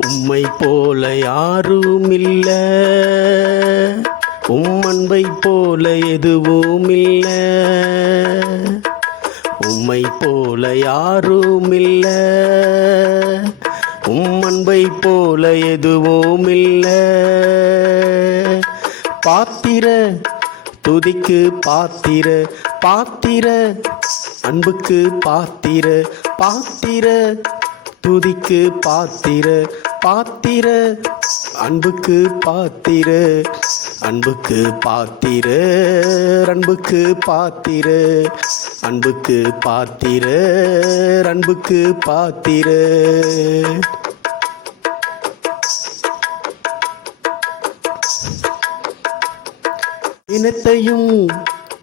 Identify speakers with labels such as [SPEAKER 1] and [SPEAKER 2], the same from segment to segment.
[SPEAKER 1] உம்மை போல யாரும் இல்ல உம் அன்பை போல எதுவும் இல்ல உம்மை போல யாரும் இல்ல உம் அன்பை போல எதுவும் இல்ல பாத்திர துதிக்கு பாத்திர பாத்திர அன்புக்கு பாத்திர பாத்திர துதிக்கு பாத்திர பாத்திர அன்புக்கு பாத்திர அன்புக்கு பாத்திர அன்புக்கு பாத்திர அன்புக்கு பாத்திர அன்புக்கு பாத்திர. நினத்தையும்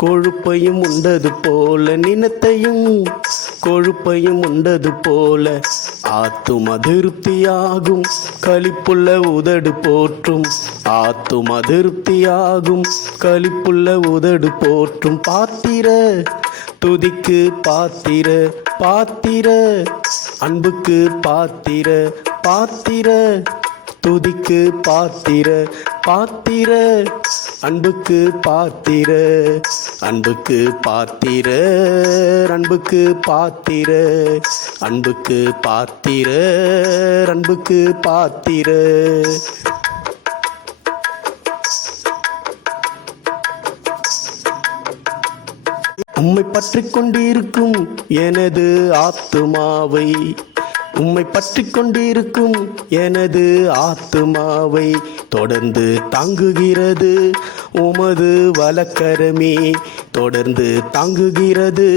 [SPEAKER 1] கொழுப்பையும் உண்டது போல நினத்தையும் கொழுப்பையும் உண்டது போல ஆத்தும திருப்தியாகும் களிப்புள்ள உதடு போற்றும். ஆத்தும திருப்தியாகும் களிப்புள்ள உதடு போற்றும். பாத்திர துதிக்கு பாத்திர பாத்திர. அன்புக்கு பாத்திர பாத்திர. துதிக்கு பாத்திர பாத்திர. அன்புக்கு பாத்திர அன்புக்கு பாத்திர அன்புக்கு பாத்திர அன்புக்கு பாத்திர அன்புக்கு பாத்திர. உம்மை பற்றி கொண்டிருக்கும் எனது ஆத்துமாவை உம்மை பற்றி கொண்டிருக்கும் எனது ஆத்துமாவை தொடர்ந்து தாங்குகிறது. உமது வலக்கரமே தொடர்ந்து தாங்குகிறது.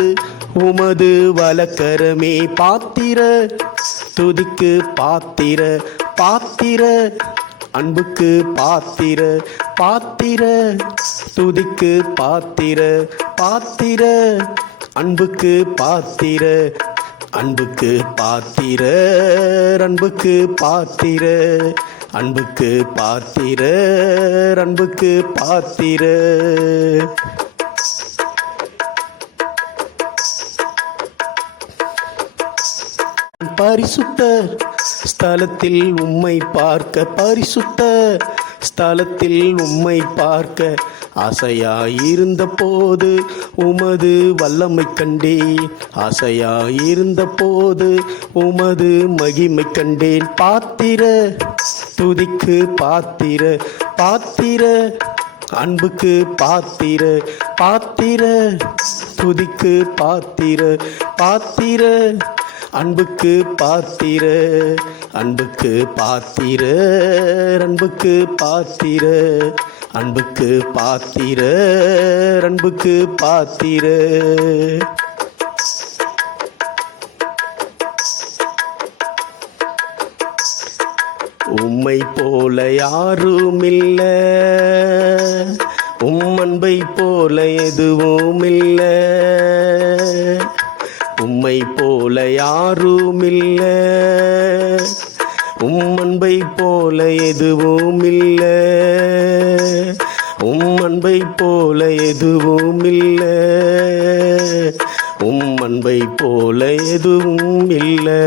[SPEAKER 1] உமது வலக்கரமே பாத்திர துதிக்கு பாத்திர பாத்திர அன்புக்கு பாத்திர பாத்திர துதிக்கு பாத்திர பாத்திர அன்புக்கு பாத்திர அன்புக்கு பாத்திர அன்புக்கு பாத்திர. அன்புக்கு பாத்திர அன்புக்கு பாத்திர. பரிசுத்த ஸ்தலத்தில் உம்மை பார்க்க பரிசுத்த ஸ்தலத்தில் உம்மை பார்க்க ஆசையாயிருந்த போது உமது வல்லமை கண்டேன். ஆசையாயிருந்த போது உமது மகிமை கண்டேன். பாத்திர துதிக்கு பாத்திர பாத்திர அன்புக்கு பாத்திர பாத்திர துதிக்கு பாத்திர பாத்திர அன்புக்கு பாத்திர அன்புக்கு பாத்திர அன்புக்கு பாத்திர அன்புக்கு பாத்திர அன்புக்கு பாத்திர. உம்மை போல யாரும் இல்ல உம் அன்பை போல எதுவும் இல்லை உம்மை போல யாரும் இல்ல போல எதுவும் இல்ல உம்மன்பை போல எதுவும் இல்ல உம்மன்பை போல எதுவும் இல்லை